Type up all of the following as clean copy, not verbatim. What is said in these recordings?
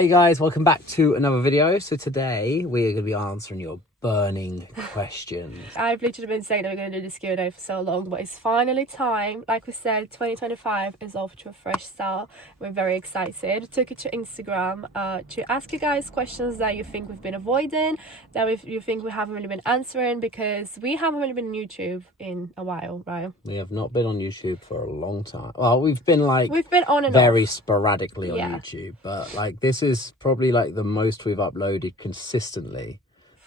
Hey guys, welcome back to another video. So today we're going to be answering your burning questions. I've literally been saying that we're going to do this Q&A for so long, but it's finally time. Like we said, 2025 is off to a fresh start. We're very excited. Took it to Instagram to ask you guys questions that you think we've been avoiding, that you think we haven't really been answering, because we haven't really been on YouTube in a while, right? We have not been on YouTube for a long time. Well, we've been on and very off. sporadically on YouTube, but like this is probably like the most we've uploaded consistently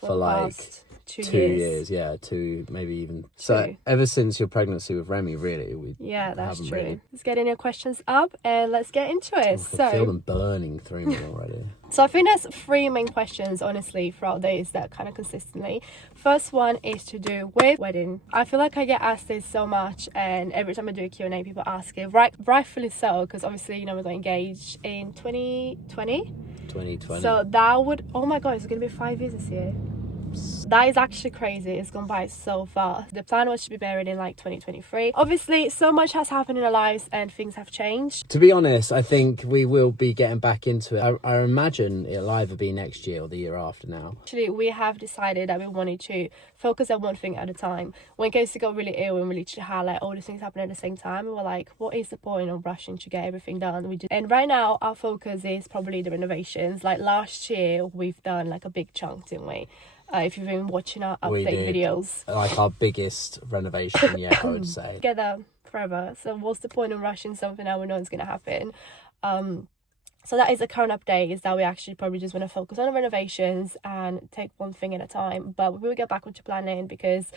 for like two years. Yeah, two, maybe even. So ever since your pregnancy with Remy, really, that's true. Really... Let's get your questions up and let's get into it. I feel them burning through me already. So I think there's three main questions, honestly, throughout days that kind of consistently. First one is to do with wedding. I feel like I get asked this so much, and every time I do a Q&A, people ask it, rightfully so, because obviously, you know, we got engaged in 2020. So that would, oh my God, it's going to be 5 years this year. That is actually crazy. It's gone by so fast. The plan was to be married in like 2023. Obviously, so much has happened in our lives and things have changed. To be honest, I think we will be getting back into it. I imagine it'll either be next year or the year after now. Actually, we have decided that we wanted to focus on one thing at a time. When Casey got really ill and we literally had like all the things happening at the same time, we were like, what is the point of rushing to get everything done? And right now, our focus is probably the renovations. Like last year, we've done like a big chunk, didn't we? If you've been watching our update videos. Like our biggest renovation yet, I would say. Together forever. So what's the point of rushing something that we know is going to happen? So that is the current update, is that we actually probably just want to focus on the renovations and take one thing at a time. But we will get back onto planning, because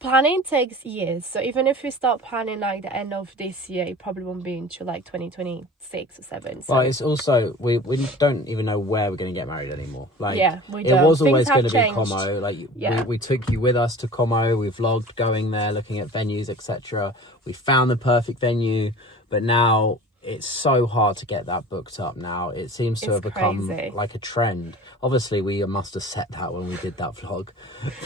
planning takes years. So even if we start planning like the end of this year, it probably won't be until like 2026 or 7. So. Well, it's also we don't even know where we're going to get married anymore. Like, yeah, we don't. It was Things always going to be changed. Como. Like we took you with us to Como. We vlogged going there, looking at venues, etc. We found the perfect venue, but now it's so hard to get that booked up now. It seems to have become like a trend. Obviously, we must have set that when we did that vlog.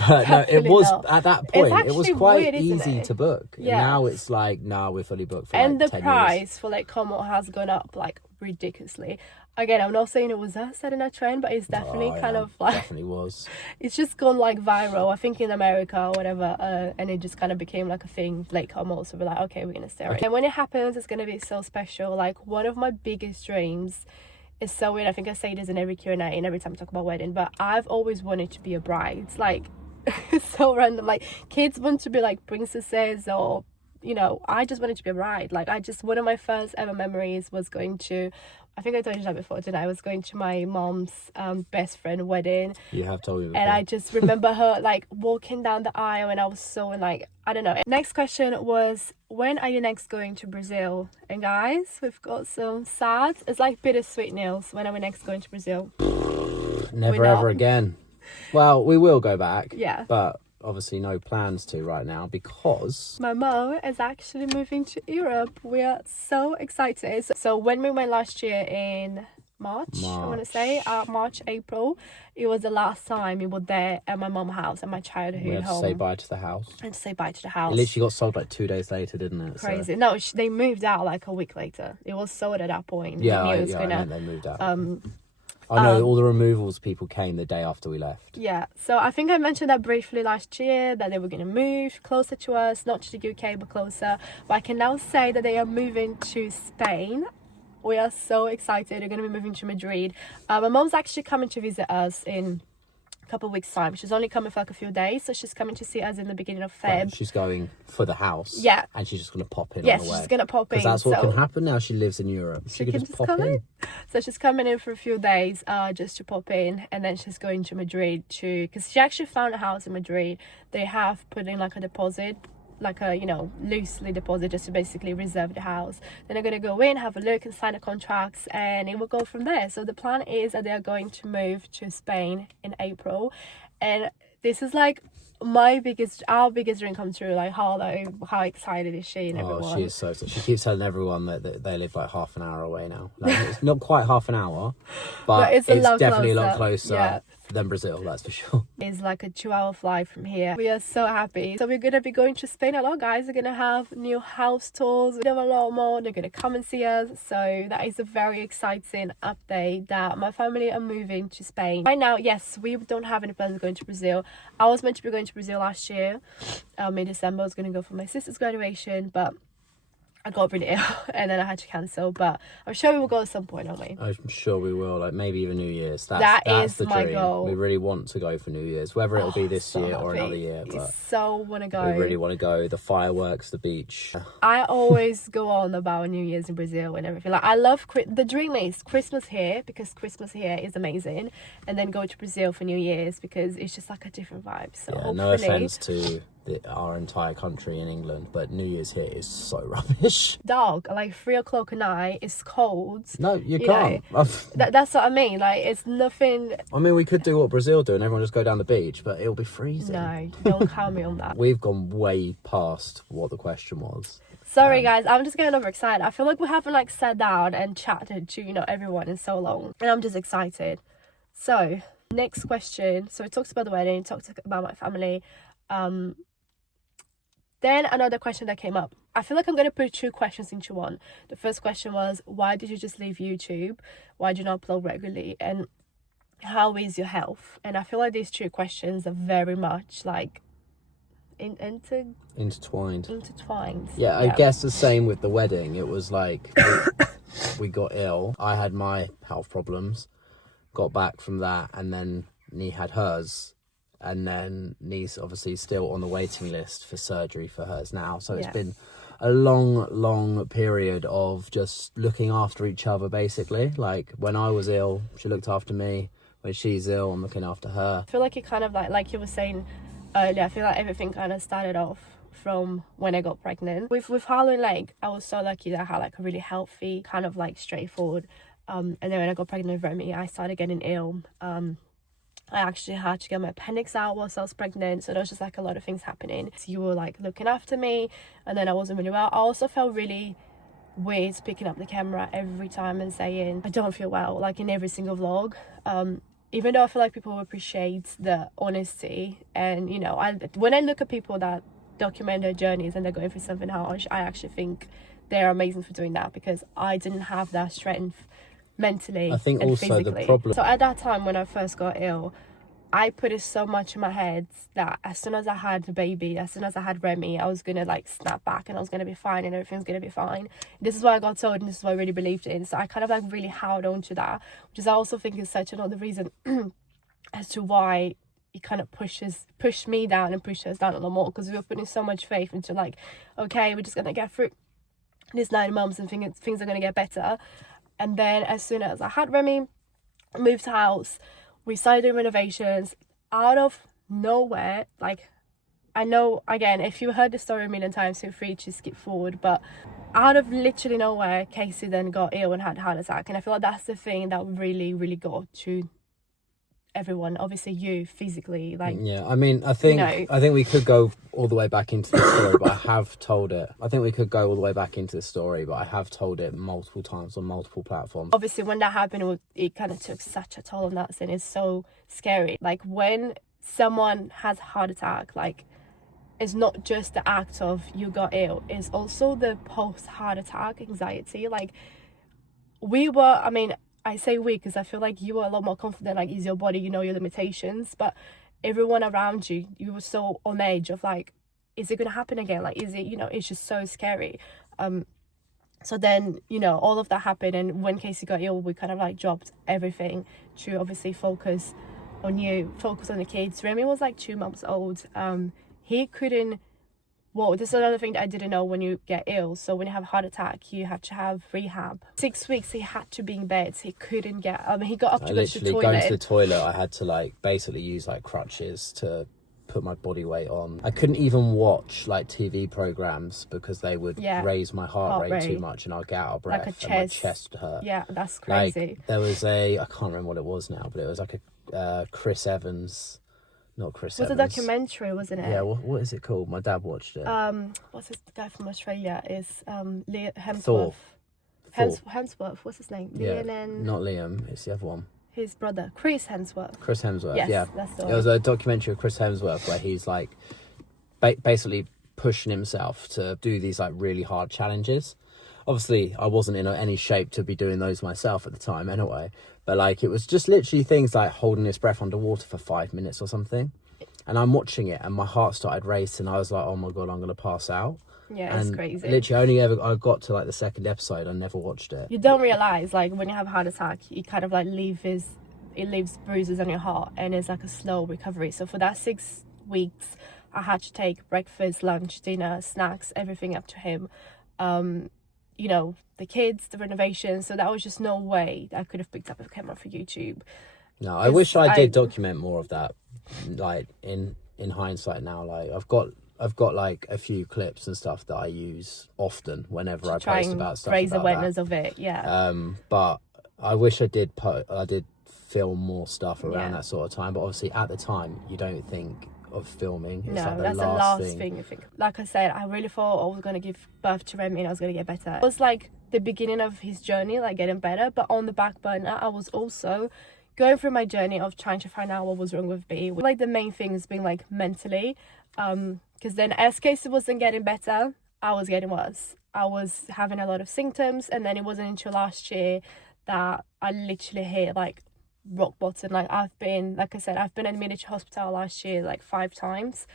But no, it was at that point, it was quite easy to book. Yeah. And now it's like, we're fully booked for and like 10 the years. price for like Como has gone up like ridiculously. Again, I'm not saying it was us setting a trend, but it's definitely kind of like... definitely was. It's just gone like viral, I think, in America or whatever, and it just kind of became like a thing, like Como. So we're like, okay, we're going to stay right. And when it happens, it's going to be so special. Like, one of my biggest dreams is so weird. I think I say this in every Q&A and every time I talk about wedding, but I've always wanted to be a bride. Like, it's so random. Like, kids want to be like princesses, or... you know, I just wanted to be a bride. Like, one of my first ever memories was going to, I think I told you that before, didn't I? I was going to my mom's best friend wedding. You have told me before. And I just remember her, like, walking down the aisle, and I was so, like, I don't know. Next question was, when are you next going to Brazil? And guys, we've got some sad, it's like bittersweet news. When are we next going to Brazil? Never ever again. Well, we will go back. Yeah. But... obviously no plans to right now, because my mom is actually moving to Europe. We are so excited. So when we went last year in March. I want to say March, April, it was the last time we were there at my mom's house, at my childhood home. We had to say bye to the house. And to say bye to the house. It literally got sold like 2 days later, didn't it? Crazy. So. No, they moved out like a week later. It was sold at that point. Yeah, I meant they moved out. I know all the removals people came the day after we left. Yeah, so I think I mentioned that briefly last year, that they were going to move closer to us, not to the UK, but closer. But I can now say that they are moving to Spain. We are so excited. They're going to be moving to Madrid. My mom's actually coming to visit us in couple of weeks time. She's only coming for like a few days, so she's coming to see us in the beginning of Feb. Right, she's going for the house. Yeah. And she's just going to pop in on the way. She's going to pop in. Because that's what can happen now. She lives in Europe. She can just pop in. So she's coming in for a few days just to pop in, and then she's going to Madrid because she actually found a house in Madrid. They have put in like a deposit, like a, you know, loosely deposit, just to basically reserve the house. Then they're going to go in, have a look and sign the contracts, and it will go from there. So the plan is that they are going to move to Spain in April, and this is like our biggest dream come true. Like how excited is she and everyone? She is so she keeps telling everyone that they live like half an hour away now. Like, it's not quite half an hour, but it's definitely a lot closer. Yeah. than Brazil, that's for sure. It's like a 2-hour flight from here. We are so happy. So we're gonna be going to Spain a lot, guys. We're gonna have new house tours. We have a lot more. They're gonna come and see us. So that is a very exciting update that my family are moving to Spain. Right now, yes, we don't have any plans of going to Brazil. I was meant to be going to Brazil last year. In December, I was gonna go for my sister's graduation, but I got really ill and then I had to cancel, but I'm sure we will go at some point, aren't we? I'm sure we will, like maybe even New Year's. That's the my dream. goal. We really want to go for New Year's, whether it'll be this year or another year. But so want to go. we really want to go. The fireworks, the beach. I always go on about New Year's in Brazil and everything. Like I love the dream is Christmas here because Christmas here is amazing, and then go to Brazil for New Year's because it's just like a different vibe. So yeah, no offense to our entire country in England, but New Year's here is so rubbish. Dark, like 3 o'clock at night, it's cold. No, you can't. That's what I mean. Like it's nothing. I mean, we could do what Brazil do and everyone just go down the beach, but it'll be freezing. No, don't count me on that. We've gone way past what the question was. Sorry guys, I'm just getting overexcited. I feel like we haven't like sat down and chatted to everyone in so long, and I'm just excited. So next question. So it talks about the wedding, it talks about my family. Then another question that came up. I feel like I'm going to put 2 questions into one. The first question was, why did you just leave YouTube? Why do you not upload regularly? And how is your health? And I feel like these 2 questions are very much like intertwined. Yeah, I guess the same with the wedding. It was like we got ill. I had my health problems, got back from that, and then Nee had hers. And then Nee's obviously still on the waiting list for surgery for hers now. So it's been a long period of just looking after each other, basically. Like when I was ill, she looked after me. When she's ill, I'm looking after her. I feel like it kind of like you were saying earlier, I feel like everything kind of started off from when I got pregnant. With Harlow and Lake, I was so lucky that I had like a really healthy, kind of like straightforward. And then when I got pregnant with Remy, I started getting ill. I actually had to get my appendix out whilst I was pregnant, so there was just like a lot of things happening. So you were like looking after me, and then I wasn't really well. I also felt really weird picking up the camera every time and saying I don't feel well, like in every single vlog. Even though I feel like people appreciate the honesty, and when I look at people that document their journeys and they're going through something harsh, I actually think they're amazing for doing that, because I didn't have that strength mentally, I think, and also physically. the problem. So at that time when I first got ill, I put it so much in my head that as soon as I had the baby, as soon as I had Remy, I was gonna like snap back and I was gonna be fine and everything's gonna be fine. This is what I got told, and this is what I really believed in. So I kind of like really held on to that, which is I also think is such another reason as to why it kind of pushed me down and pushed us down a lot more, because we were putting so much faith into like, okay, we're just gonna get through these 9 months and things are gonna get better. And then as soon as I had Remy, moved house, we started doing renovations out of nowhere. Like, I know, again, if you heard the story a million times, feel free to skip forward, but out of literally nowhere, Casey then got ill and had a heart attack. And I feel like that's the thing that really, really got to everyone, obviously you physically, like, yeah, I mean, I think we could go all the way back into the story, but I have told it. I think we could go all the way back into the story, but I have told it multiple times on multiple platforms. Obviously when that happened, it kind of took such a toll on us, and it's so scary. Like when someone has a heart attack, like, it's not just the act of you got ill, it's also the post heart attack anxiety. Like, I say we because I feel like you were a lot more confident, like, it's your body, you know your limitations, but everyone around you were so on edge of like, is it gonna happen again? Like, is it, it's just so scary. So then, all of that happened, and when Casey got ill, we kind of like dropped everything to obviously focus on the kids. Remy was like 2 months old. He couldn't walk. This is another thing that I didn't know. When you get ill, so when you have a heart attack, you have to have rehab. 6 weeks he had to be in bed. He couldn't get he got up to go to the toilet. Going to the toilet, I had to like basically use like crutches to put my body weight on. I couldn't even watch like TV programs because they would raise my heart rate too much, and I'll get out of breath, like and my chest hurt. Yeah, that's crazy. Like, there was I can't remember what it was now, but it was like a Chris Evans. Not Chris Evans. It was a documentary, wasn't it? Yeah, what is it called? My dad watched it. What's this guy from Australia? Is Hemsworth. Thor. Hemsworth, what's his name? Yeah, not Liam, it's the other one. his brother, Chris Hemsworth. Chris Hemsworth, Yes, yeah. that's the It was one. a documentary of Chris Hemsworth where he's like basically pushing himself to do these like really hard challenges. Obviously, I wasn't in any shape to be doing those myself at the time anyway. But like, it was just literally things like holding his breath underwater for 5 minutes or something. And I'm watching it and my heart started racing. I was like, oh my God, I'm going to pass out. Yeah, it's And crazy. literally I got to like the second episode. I never watched it. You don't realize, like, when you have a heart attack, you kind of like it leaves bruises on your heart, and it's like a slow recovery. So for that 6 weeks, I had to take breakfast, lunch, dinner, snacks, everything up to him. You know, the kids, the renovations. So that was just no way that I could have picked up a camera for YouTube. No, I wish I did document more of that. Like in hindsight now, like I've got like a few clips and stuff that I use often whenever I post about stuff. Raise about awareness that. of it, yeah. But I wish I did film more stuff around that sort of time. But obviously, at the time, you don't think of filming. It's no, like that's the last thing you think. Like I said, I really thought I was going to give birth to Remy and I was going to get better. It was like the beginning of his journey, like getting better. But on the back burner, I was also going through my journey of trying to find out what was wrong with me. Like the main thing is being like mentally. Because then as Casey wasn't getting better, I was getting worse. I was having a lot of symptoms. And then it wasn't until last year that I literally hit like rock bottom. Like I've been admitted to hospital last year like 5 times,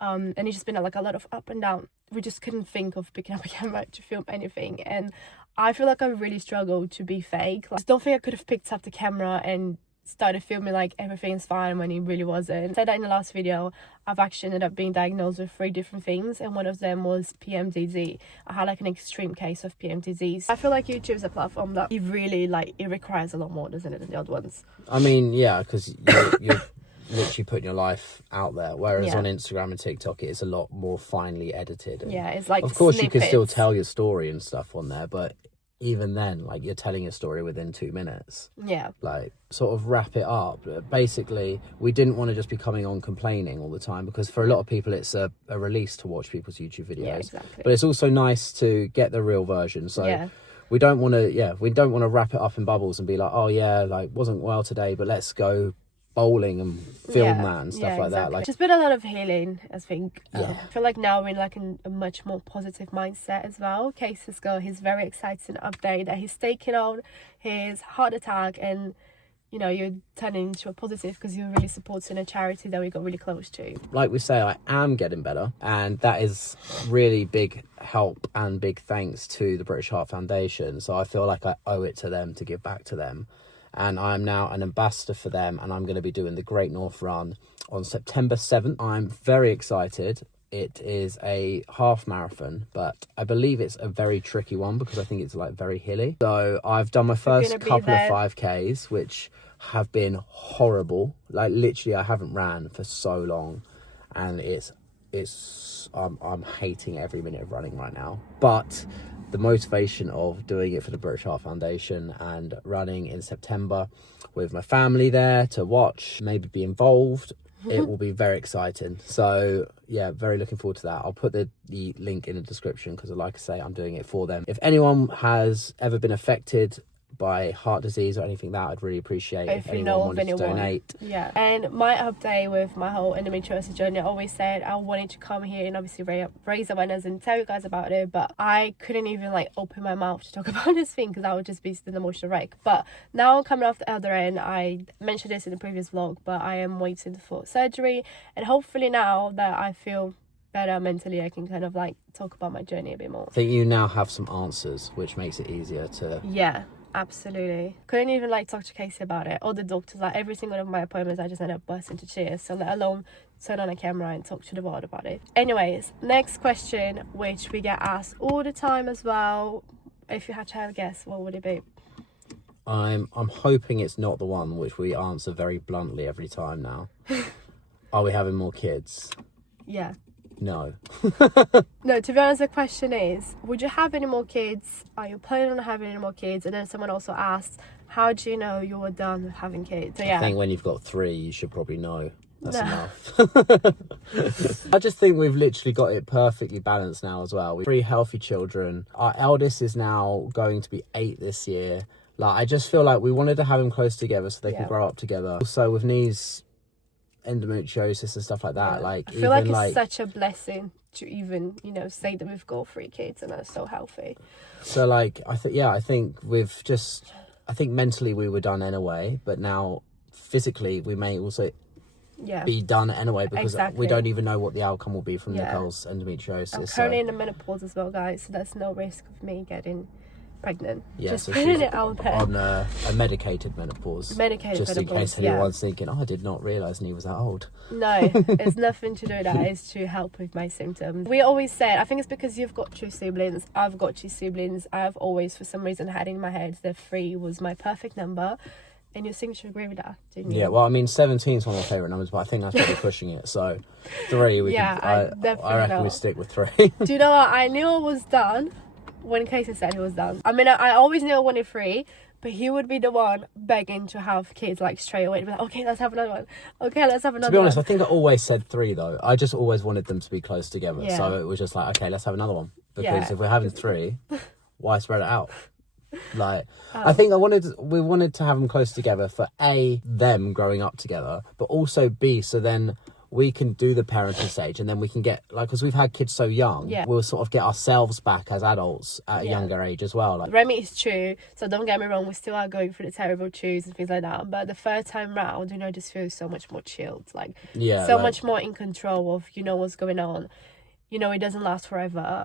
and it's just been like a lot of up and down. We just couldn't think of picking up a camera to film anything, and I feel like I really struggled to be fake. Like, I just don't think I could have picked up the camera and started filming like everything's fine when it really wasn't. I said that in the last video, I've actually ended up being diagnosed with 3 different things, and one of them was PMDD. I had like an extreme case of PMDD. I feel like YouTube's a platform that it really like, it requires a lot more, doesn't it, than the other ones? I mean, yeah, because you're literally putting your life out there, whereas on Instagram and TikTok it's a lot more finely edited. And it's like, of course snippets. You can still tell your story and stuff on there, but even then, like, you're telling a story within 2 minutes. Yeah. Like, sort of wrap it up. Basically, we didn't want to just be coming on complaining all the time, because for a lot of people, it's a release to watch people's YouTube videos. Yeah, exactly. But it's also nice to get the real version. So we don't want to wrap it up in bubbles and be like, oh yeah, like, wasn't well today, but let's go bowling and film that and stuff like that. Like, just been a lot of healing, I think. I feel like now we're in like a much more positive mindset as well. Case has got his very exciting update that he's taking on his heart attack, and you know, you're turning into a positive because you're really supporting a charity that we got really close to. Like we say, I am getting better, and that is really big help and big thanks to the British Heart Foundation. So I feel like I owe it to them to give back to them. And I'm now an ambassador for them, and I'm going to be doing the Great North Run on September 7th. I'm very excited. It is a half marathon, but I believe it's a very tricky one because I think it's like very hilly. So I've done my first couple of 5Ks, which have been horrible. Like, literally, I haven't ran for so long, and I'm hating every minute of running right now. But the motivation of doing it for the British Heart Foundation and running in September with my family there to watch, maybe be involved, it will be very exciting. So yeah, very looking forward to that. I'll put the link in the description because, like I say, I'm doing it for them. If anyone has ever been affected by heart disease or anything, that I'd really appreciate if anyone wanted to donate. Yeah. And my update with my whole endometriosis journey, I always said I wanted to come here and obviously raise awareness and tell you guys about it, but I couldn't even like open my mouth to talk about this thing because I would just be an emotional wreck. But now I'm coming off the other end. I mentioned this in the previous vlog, but I am waiting for surgery, and hopefully now that I feel better mentally, I can kind of like talk about my journey a bit more. I think you now have some answers, which makes it easier to... Yeah. Absolutely. Couldn't even like talk to Casey about it. All the doctors, like every single one of my appointments, I just ended up bursting into tears. So let alone turn on a camera and talk to the world about it. Anyways, next question, which we get asked all the time as well. If you had to have a guess, what would it be? I'm hoping it's not the one which we answer very bluntly every time now. Are we having more kids? Yeah. No. No, to be honest, the question is, would you have any more kids? Are you planning on having any more kids? And then someone also asked, how do you know you were done with having kids? So yeah, I think when you've got 3, you should probably know. That's enough. I just think we've literally got it perfectly balanced now as well. We've 3 healthy children. Our eldest is now going to be 8 this year. Like, I just feel like we wanted to have them close together so they can grow up together. Also, with Nee's endometriosis and stuff like that, like, I feel like it's such a blessing to even, you know, say that we've got 3 kids and are so healthy. So, like, I think I think mentally we were done anyway, but now physically we may also be done anyway, because we don't even know what the outcome will be from Nicole's endometriosis. I'm currently in the menopause as well, guys, so there's no risk of me getting pregnant. Yeah, just so putting she's it out there. On a medicated menopause. Just in case anyone's thinking, oh, I did not realise Nee was that old. No, it's nothing to do with that. It's to help with my symptoms. We always said, I think it's because you've got 2 siblings, I've got 2 siblings. I've always, for some reason, had in my head that 3 was my perfect number. And you seem to agree with that, didn't you? Yeah, well, I mean, 17 is one of my favourite numbers, but I think that's probably pushing it. So 3, I reckon we stick with 3. Do you know what? I knew I was done when Casey said he was done. I mean, I always knew I wanted 3, but he would be the one begging to have kids, like, straight away. He'd be like, okay, let's have another one. Okay, let's have another one. To be honest, I think I always said 3, though. I just always wanted them to be close together. Yeah. So it was just like, okay, let's have another one. Because if we're having 3, why spread it out? Like, I think we wanted to have them close together for A, them growing up together, but also B, so then we can do the parenting stage, and then we can get, like, because we've had kids so young, we'll sort of get ourselves back as adults at a younger age as well. Like, Remy is 2, so don't get me wrong, we still are going through the terrible chews and things like that, but the 3rd time round, you know, it just feels so much more chilled, like, much more in control of, you know, what's going on. You know, it doesn't last forever.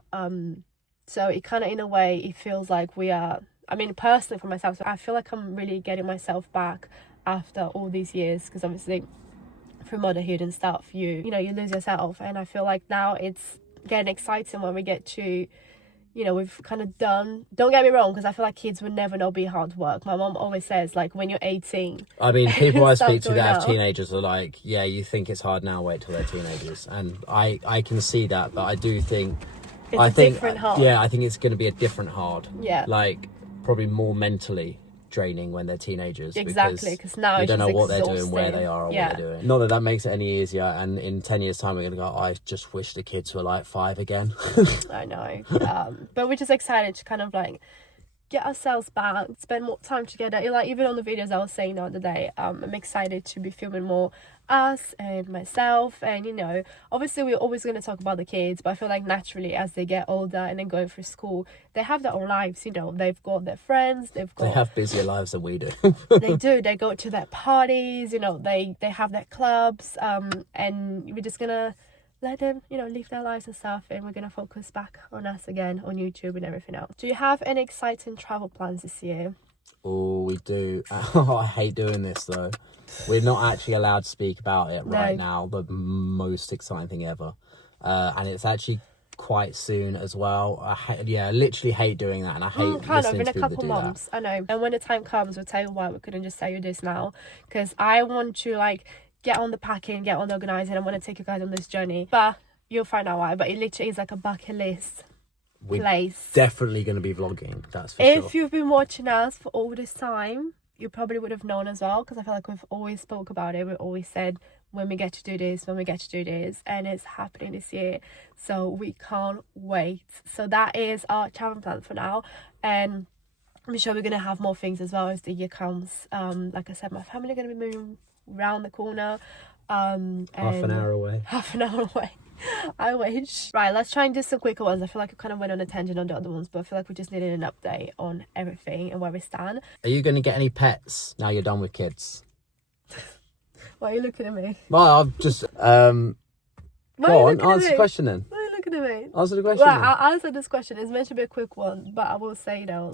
So it kind of, in a way, it feels like we are, I mean, personally for myself, so I feel like I'm really getting myself back after all these years, because obviously through motherhood and stuff, you lose yourself. And I feel like now it's getting exciting when we get to, you know, we've kind of done, don't get me wrong, because I feel like kids would never know be hard work. My mom always says, like, when you're 18. I mean, people I speak to that have teenagers are like, yeah, you think it's hard now, wait till they're teenagers. And I can see that, but I do think it's different hard. Yeah, I think it's going to be a different hard. Yeah. Like, probably more mentally draining when they're teenagers. Exactly, because now you don't know what they're exhausting. doing, where they are, or what they're doing. Not that makes it any easier, and in 10 years' time, we're going to go, I just wish the kids were like 5 again. I know. But we're just excited to kind of, like, get ourselves back, spend more time together. Like, even on the videos I was saying the other day, I'm excited to be filming more us and myself, and, you know, obviously we're always going to talk about the kids, but I feel like naturally as they get older and then going through school, they have their own lives, you know, they've got their friends, they have busier lives than we do. They go to their parties, you know, they have their clubs, and we're just gonna let them, you know, live their lives and stuff, and we're gonna focus back on us again, on YouTube and everything else. Do you have any exciting travel plans this year? Oh, we do. Oh, I hate doing this though. We're not actually allowed to speak about it right now. The most exciting thing ever, and it's actually quite soon as well. I literally hate doing that, and I hate kind of listening in to a people couple do months. that. I know, and when the time comes, we'll tell you why we couldn't just tell you this now, because I want to, like, get on the packing, get on the organising. I want to take you guys on this journey, but you'll find out why. But it literally is like a bucket list place. Definitely going to be vlogging, that's for sure. If you've been watching us for all this time, you probably would have known as well, because I feel like we've always spoke about it. We always said, when we get to do this, and it's happening this year, so we can't wait. So that is our travel plan for now, and I'm sure we're gonna have more things as well as the year comes. Like I said, my family are gonna be moving around the corner, and half an hour away. I wish. Right, let's try and do some quicker ones. I feel like I kind of went on a tangent on the other ones, but I feel like we just needed an update on everything and where we stand. Are you going to get any pets now you're done with kids? Why are you looking at me? Well, I've just go on, answer the question then. Why are you looking at me? Answer the question. Well, I'll answer this question. It's meant to be a quick one, but I will say, you know,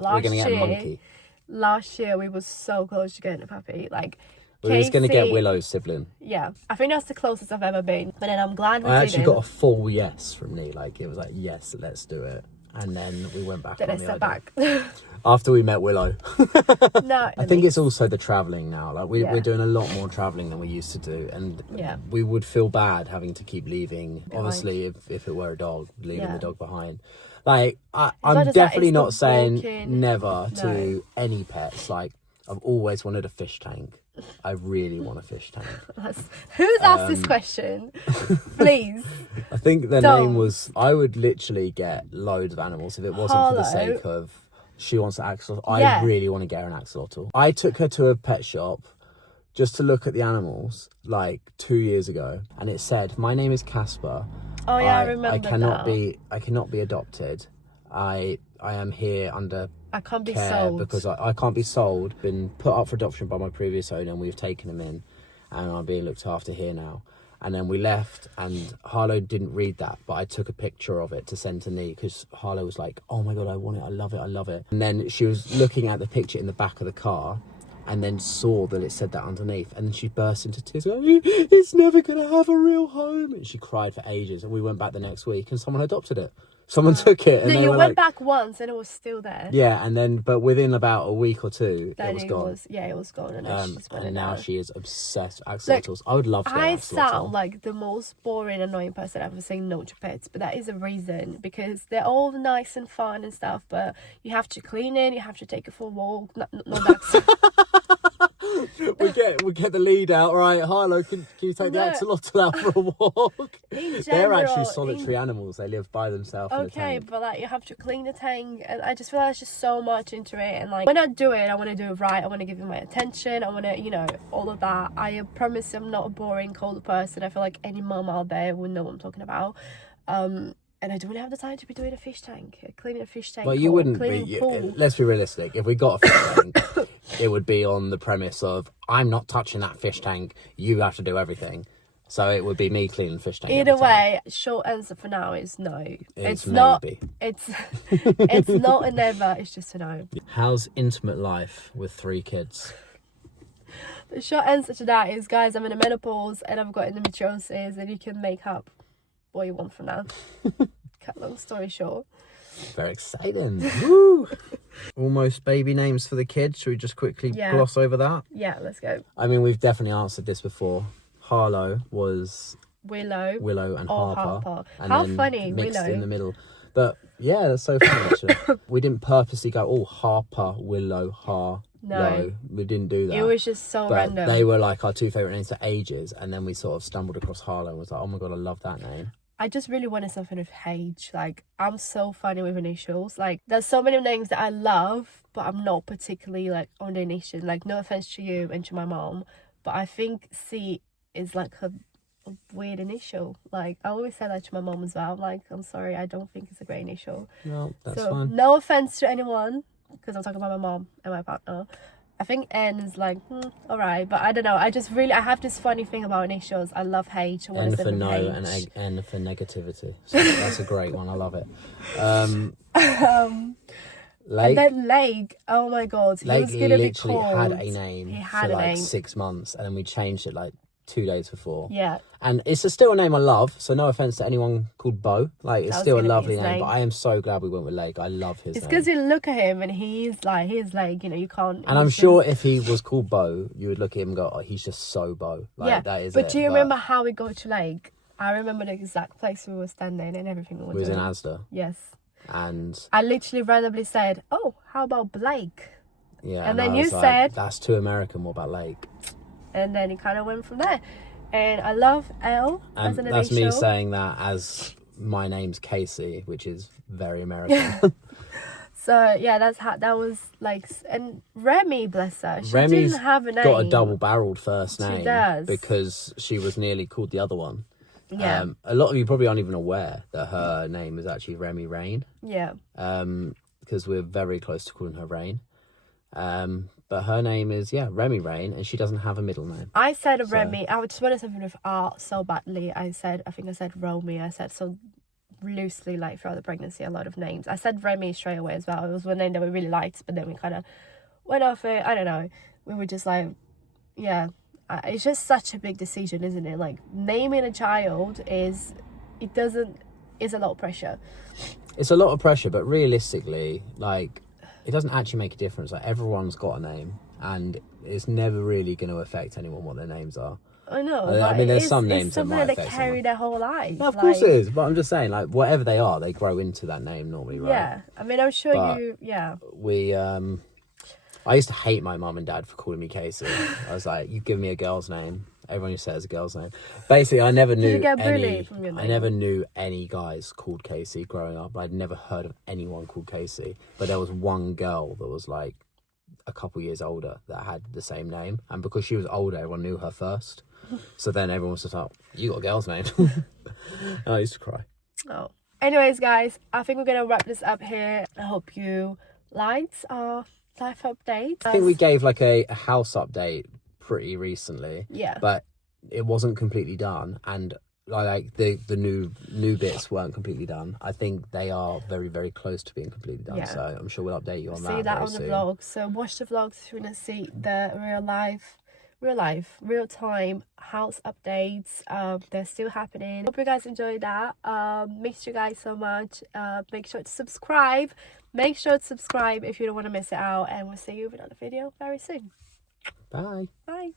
last year we were so close to getting a puppy. Like, we was going to get Willow's sibling. Yeah, I think that's the closest I've ever been. But then I'm glad we didn't. I actually got a full yes from Nee. Like, it was like, yes, let's do it. And then we went back on the idea. Back. After we met Willow. No, I think it's also the travelling now. Like, we're doing a lot more travelling than we used to do. And we would feel bad having to keep leaving. Behind. Obviously, if it were a dog, leaving the dog behind. Like, I'm definitely not saying never to any pets. Like, I've always wanted a fish tank. I really want a fish tank. Who's asked this question? Please. I think the name was, I would literally get loads of animals if it wasn't for the sake of She wants an axolotl. Yeah. I really want to get her an axolotl. I took her to a pet shop just to look at the animals like 2 years ago, and it said, "My name is Casper. Oh yeah, I remember I cannot that. I cannot be adopted. I am here under I can't be care sold because I can't be sold. Been put up for adoption by my previous owner, and we've taken him in, and I'm being looked after here now." And then we left, and Harlow didn't read that, but I took a picture of it to send to Nee, because Harlow was like, "Oh my God, I want it, I love it, I love it." And then she was looking at the picture in the back of the car, and then saw that it said that underneath, and then she burst into tears, going, "It's never going to have a real home." And she cried for ages, and we went back the next week, and someone adopted it. Someone took it. And No, they you were went like, back once and it was still there. yeah, and then, but within about a week or two, Then it was gone. It was gone, and then she just went And now out. she is obsessed with axolotls. I would love to get an I axolotl. sound like the most boring, annoying person ever saying no to pets, but that is a reason, because they're all nice and fun and stuff, but you have to clean it, you have to take it for a walk. No, that's we get the lead out, right? Harlow, can you take the No. axolotl out for a walk? in They're actually general, solitary animals. They live by themselves in a Okay, tank. but like you have to clean the tank, and I just feel like there's just so much into it. And like when I do it, I want to do it right. I want to give it my attention. I want to, all of that. I promise I'm not a boring, cold person. I feel like any mum out there will know what I'm talking about. And I don't have the time to be doing a fish tank, cleaning a fish tank. Well, you or wouldn't cleaning be. a pool. Let's be realistic. If we got a fish tank, it would be on the premise of, "I'm not touching that fish tank. You have to do everything." So it would be me cleaning the fish tank. Either every time. way, short answer for now is no. It's not. maybe. It's it's not a never. It's just a no. How's intimate life with 3 kids? The short answer to that is, guys, I'm in a menopause and I've got endometriosis, and you can make up what you want from now. Cut long story short. Very exciting. Woo! Almost baby names for the kids. Should we just quickly gloss over that? Yeah, let's go. I mean, we've definitely answered this before. Harlow was Willow and or Harper. And How then funny, mixed Willow. in the middle. But yeah, that's so funny actually. We didn't purposely go, "Oh, Harper, Willow, Harlow." No. We didn't do that. It was just so but random. they were like our 2 favourite names for ages, and then we sort of stumbled across Harlow and was like, "Oh my God, I love that name." I just really wanted something with H. Like, I'm so funny with initials. Like, there's so many names that I love, but I'm not particularly like on the initial. Like, no offense to you and to my mom, but I think C is like a weird initial. Like, I always say that to my mom as well. Like, I'm sorry, I don't think it's a great initial. No, that's So fine. no offense to anyone, because I'm talking about my mom and my partner. I think N is like, all right, but I don't know. I have this funny thing about initials. I love H. I want N to for say no H. and N for negativity. So that's a great one. I love it. Lake. And then Lake, oh my God, he Lake was gonna be literally called. had a name He had for a like name. 6 months, and then we changed it like 2 days before. Yeah, And it's still a name I love, so no offense to anyone called Bo. Like, it's That was still a gonna be lovely his name, name. but I am so glad we went with Lake. I love his it's name. because you look at him and he's like, you can't. And I'm he's sure just- if he was called Bo, you would look at him and go, "Oh, he's just so Bo." Like, yeah, that is but it. do you remember how we got to Lake? I remember the exact place we were standing and everything we were We was in doing. Asda, Yes, and I literally randomly said, "Oh, how about Blake?" yeah, And I then you was like, said- "That's too American. What about Lake?" And then it kind of went from there. And I love L as an That's initial. me saying that as my name's Casey, which is very American. So yeah, that was like, and Remy, bless her, she Remy's didn't have a name. got a double-barreled first She name does. because she was nearly called the other one. Yeah, A lot of you probably aren't even aware that her name is actually Remy Rain, yeah. because we're very close to calling her Rain. But her name is, Remy Rain, and she doesn't have a middle name. I said Remy. I just wanted something with R so badly. I think I said Romy. I said so loosely, like throughout the pregnancy, a lot of names. I said Remy straight away as well. It was one name that we really liked, but then we kind of went off it. I don't know. We were just like, yeah. It's just such a big decision, isn't it? Like, naming a child is a lot of pressure. It's a lot of pressure, but realistically, like, it doesn't actually make a difference. Like, everyone's got a name, and it's never really going to affect anyone what their names are. I know. I mean, there's some it's names that something might that they affect carry someone. their whole life. No, of course it is, but I'm just saying, like, whatever they are, they grow into that name normally, right? Yeah, I mean, I'm sure But we, I used to hate my mum and dad for calling me Casey. I was like, "You've given me a girl's name. Everyone used to say it as a girl's name. Basically, I never knew Did you get any. bullied from your name? I never knew any guys called Casey growing up. I'd never heard of anyone called Casey. But there was one girl that was like a couple years older that had the same name, and because she was older, everyone knew her first. So then everyone was just like, "You got a girl's name." I used to cry. Oh. Anyways, guys, I think we're gonna wrap this up here. I hope you liked our life update. I think we gave like a house update pretty recently. Yeah. But it wasn't completely done, and like the new bits weren't completely done. I think they are very, very close to being completely done. Yeah. So I'm sure we'll update you on See that. that very on the soon. vlog. So watch the vlogs if you want to see the real time house updates. They're still happening. Hope you guys enjoyed that. Missed you guys so much. Make sure to subscribe. Make sure to subscribe if you don't want to miss it out, and we'll see you with another video very soon. Bye. Bye.